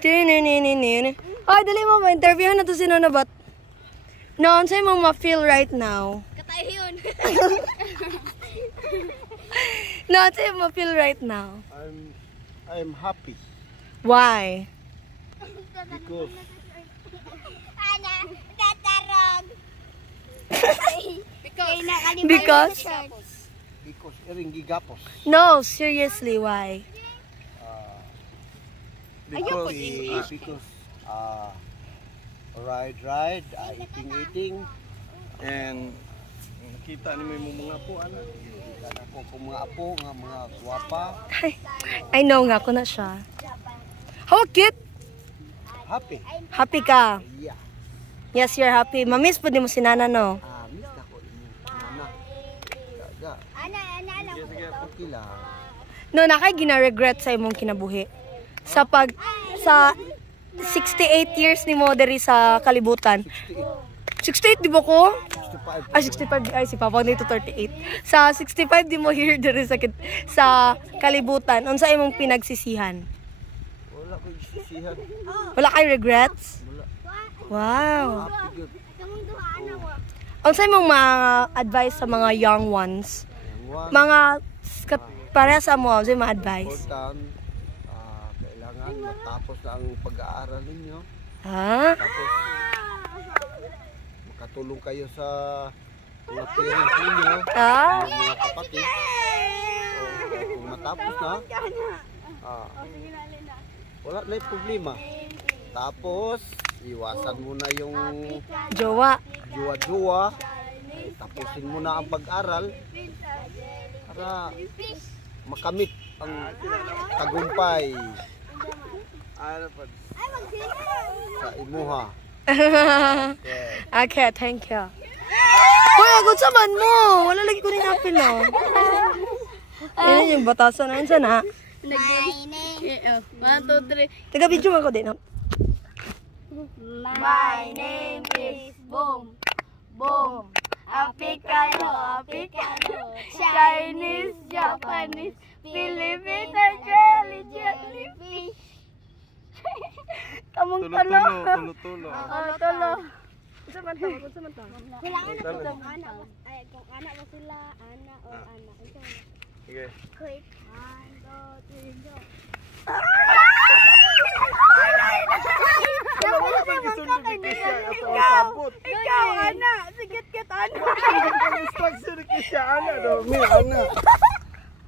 Ay, dali mo ba? Interview na to si Nonobat. No, ano sa'yo mo ma-feel right now? Katay yun. No, ano sa'yo ma-feel right now? I'm happy. Why? Because Because? because iring gigapos. No, seriously, why? Because ride, eating, and nakita ni mo mga apo, anak. Nakita ko po mga apo, mga guwapa. I know nga ko na siya. How cute! Happy. Happy ka? Yeah. Yes, you're happy. Mamiss po di mo si Nana, no? Miss na ko inyo. Nana. Okay lang. No, nakay gina-regret sa imong kinabuhi. Sa 68 years ni mo diri sa kalibutan. 68 di ba ko? 65. Ay, 65. Ay, si Papa nito 38. Sa 65 di mo here diri sa kalibutan. Unsa imong pinagsisihan? Wala ko isisihan. Wala kay regrets? Wala. Wow. Happy good. Unsa imong ma-advise sa mga young ones? Mga para sa mo, unsa imong advice? Important, kailangan matapos na ang pag-aaral ninyo. Ha? Tapos, makatulong kayo sa mga parents ninyo, mga kapatid. Kung matapos na, wala na yung problema. Tapos, iwasan mo na yung Jowa. juwa-juwa. Tapusin mo na ang pag-aral para makamit ang tagumpay sa imuha. Okay, thank you. Hoy, agad sa man mo. Wala lagi ko rin apil, no? Yan yung batasan na. Saan na? My name. 1, 2, 3. Taga-video man ko din, no? My name is Boom. Boom. Apicalo. Chinese, Japanese, Filipino, jellyfish. Kamong talo. Tulo. Talo. Unsa man tawag? Kailangan na po anak. Ay, kung anak mo sila, anak o anak. Sige. Quick. 1, 2, 3, go. Ikaw, anak. Sigit-git, anak. Instruction ni siya, anak.